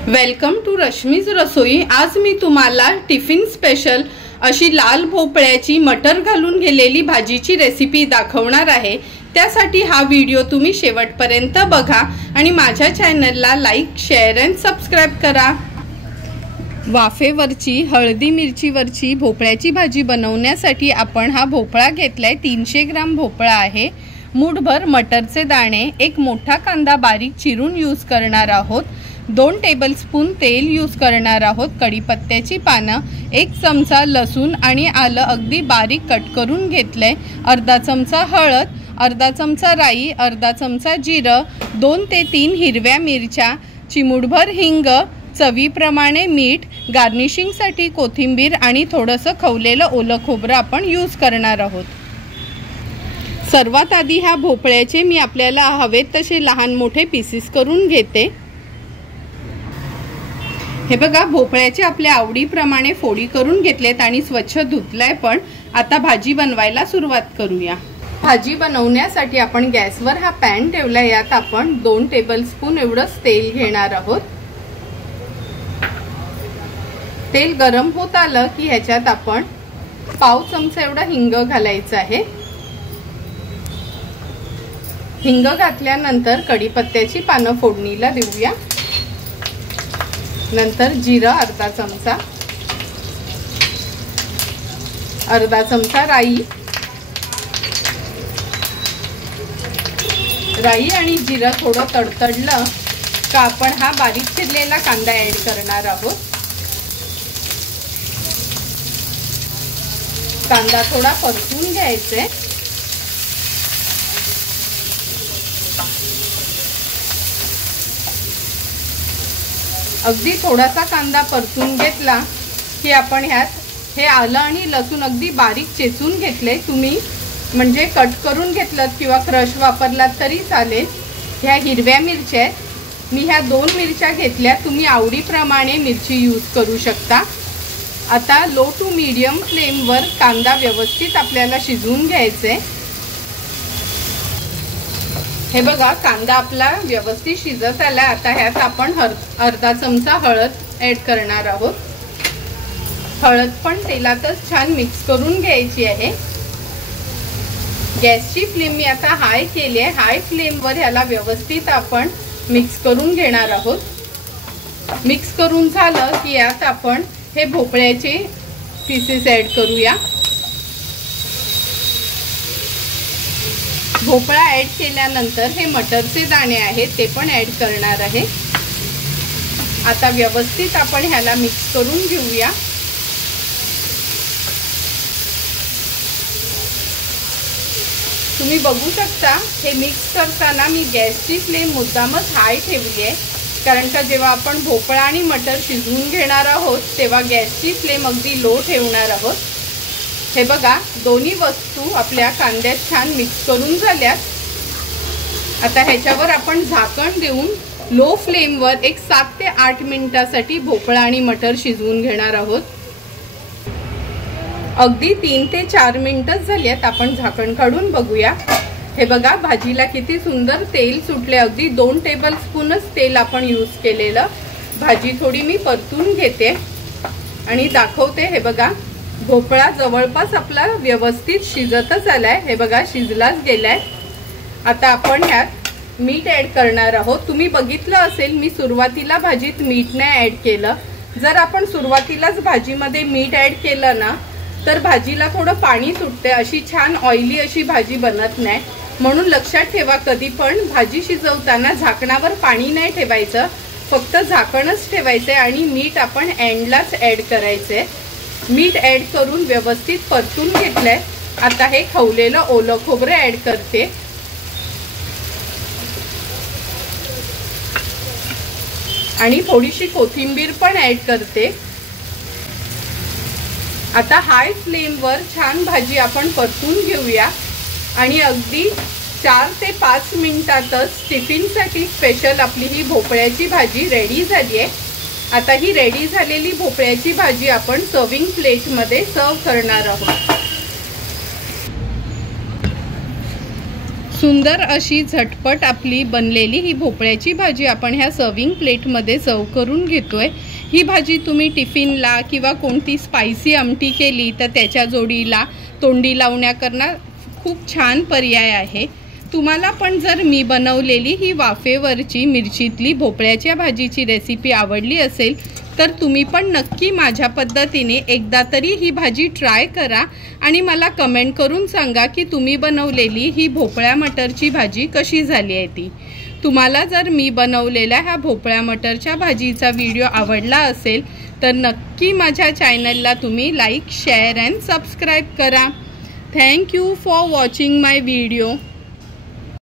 Welcome to Rashmi's रसोई। आज मी तुम्हाला tiffin special अशी लाल भोपळ्याची मटर घालून केलेली भाजीची रेसिपी दाखवणार आहे। त्यासाठी हा व्हिडिओ तुम्ही शेवटपर्यंत बघा आणि माझ्या चॅनलला लाईक, शेअर अँड सबस्क्राइब करा। वाफेवरची हळदी मिरचीवरची भोपळ्याची भाजी बनवण्यासाठी आपण हा भोपळा घेतलाय। 300 ग्राम भोपळा आहे। मूठभर मटरचे दाणे, एक मोठा कांदा बारीक चिरून यूज करणार आहोत। 2 टेबलस्पून तेल यूज करणार आहोत। कढीपत्त्याची पानं, 1 चमचा लसूण आणि आलं अगदी बारीक कट करून घेतलंय। अर्धा चमचा हळद, अर्धा चमचा राई, अर्धा चमचा जिरं, 2 ते 3 हिरव्या मिरच्या, चिमूटभर हिंग, चवीप्रमाणे मीठ, गार्निशिंगसाठी कोथिंबीर आणि थोडंसं खवलेलं ओलं खोबरं आपण यूज करणार आहोत। सर्वात आधी ह्या भोपळ्याचे मी आपल्याला हवेत तसे लहान मोठे पीसेस करून घेते। हे बघा, भोपळ्याचे आपल्या आवडीप्रमाणे फोडी करून घेतलेत आणि स्वच्छ धुतलाय पण। आता भाजी बनवायला सुरुवात करूया। भाजी बनवण्यासाठी आपण गॅसवर हा पॅन ठेवलाय। यात आपण 2 टेबलस्पून एवढं तेल घेणार आहोत। तेल गरम होत आलं की ह्याच्यात आपण पाव चमचा एवढा हिंग घालायचा आहे। हिंग घातल्यानंतर कढीपत्त्याची पानं फोडणीला देऊया। नंतर जिरं अर्धा चमचा, अर्धा चमचा राई आणि जिरं थोडं तडतडलं का आपण हा बारीक चिरलेला कांदा ऍड करणार आहोत। कांदा थोडा परतून घ्यायचा। अगदी थोडासा कांदा परतून घेतला की आपण ह्यात हे आलं आणि लसूण अगदी बारीक चेचून घेतले। तुम्ही म्हणजे कट करून घेतलं किंवा क्रश वापरलात तरी चालेल। ह्या हिरव्या मिरच्या आहेत, मी ह्या 2 मिरच्या घेतल्या। तुम्ही आवडीप्रमाणे मिरची यूज करू शकता। आता लो टू मीडियम फ्लेमवर कांदा व्यवस्थित आपल्याला शिजवून घ्यायचे। हे बघा, कांदा आपला व्यवस्थित शिजत आला। आता ह्यात आपण अर्धा चमचा हळद ऍड करणार आहोत। हळद पण तेलातच छान मिक्स करून घ्यायची आहे। गॅसची फ्लेम मी आता हाय केली आहे। हाय फ्लेमवर ह्याला व्यवस्थित आपण मिक्स करून घेणार आहोत। मिक्स करून झालं की यात आपण हे भोपळ्याचे पीसेस ऍड करूया। भोपळा ऍड केल्यानंतर हे मटरचे दाणे आहेत ते पण ऍड करणार आहे। आता व्यवस्थित आपण ह्याला मिक्स करून घेऊया। तुम्ही बघू शकता हे मिक्स करताना मी गॅसची फ्लेम मुद्दामच हाय ठेवली आहे, कारण का जेव्हा आपण भोपळा आणि मटर शिजवून घेणार आहोत तेव्हा गॅसची फ्लेम अगदी लो ठेवणार आहोत। हे बघा, दोन्ही वस्तू आपल्या कांद्यात छान मिक्स करून झाल्यात। आता ह्याच्यावर आपण झाकण देऊन लो फ्लेमवर एक 7 ते 8 मिनिटासाठी भोपळा आणि मटर शिजवून घेणार आहोत। अगदी 3 ते 4 मिनिटं झालीत। आपण झाकण काढून बघूया। हे बघा, भाजीला किती सुंदर तेल सुटले। अगदी 2 टेबलस्पूनच तेल आपण यूज केलेलं। भाजी थोडी मी परतून घेते आणि दाखवते। हे बघा, भोपळा जवळपास आपला व्यवस्थित शिजतच आलाय। हे बघा, शिजलाच गेलाय। आता आपण ह्यात मीठ ऍड करणार आहोत। तुम्ही बघितलं असेल मी सुरुवातीला भाजीत मीठ नाही ऍड केलं। जर आपण सुरुवातीलाच भाजीमध्ये मीठ ऍड केलं ना तर भाजीला थोडं पाणी सुटते, अशी छान ऑइली अशी भाजी बनत नाही। म्हणून लक्षात ठेवा, कधी पण भाजी शिजवताना झाकणावर पाणी नाही ठेवायचं, फक्त झाकणच ठेवायचंय आणि मीठ आपण एंडलाच ऍड करायचंय। मीठ ऍड करून व्यवस्थित परतून घेतलंय। आता हे खवलेलं ओलं खोबरं ऍड करते आणि थोडीशी कोथिंबीर पण ऍड करते। आता हाय फ्लेमवर छान भाजी आपण परतून घेऊया आणि अगदी 4 ते 5 मिनिटातच टिफिनसाठी स्पेशल आपली ही भोपळ्याची भाजी रेडी झाली आहे। आता ही रेडी झालेली भोपळ्याची भाजी आपण सर्विंग प्लेटमध्ये सर्व करणार आहोत। सुंदर अशी झटपट आपली बनलेली ही भोपळ्याची भाजी आपण ह्या सर्विंग प्लेटमध्ये सर्व करून घेतोय। ही भाजी तुम्ही टिफिनला किंवा कोणती स्पायसी आमटी केली तर त्याच्या जोडीला तोंडी लावण्याकरता खूप छान पर्याय आहे। तुम्हाला पण जर मी बनवलेली ही वाफेवरची मिरचीतली भोपळ्याच्या भाजीची रेसिपी आवडली असेल तर तुम्ही पण नक्की माझ्या पद्धतीने एकदा तरी ही भाजी ट्राय करा आणि मला कमेंट करून सांगा की तुम्ही बनवलेली ही भोपळ्या मटरची भाजी कशी झाली आहे ती। तुम्हाला जर मी बनवलेल्या ह्या भोपळ्या मटरच्या भाजीचा व्हिडिओ आवडला असेल तर नक्की माझ्या चॅनलला तुम्ही लाईक, शेअर अँड सबस्क्राईब करा। Thank you for watching my video.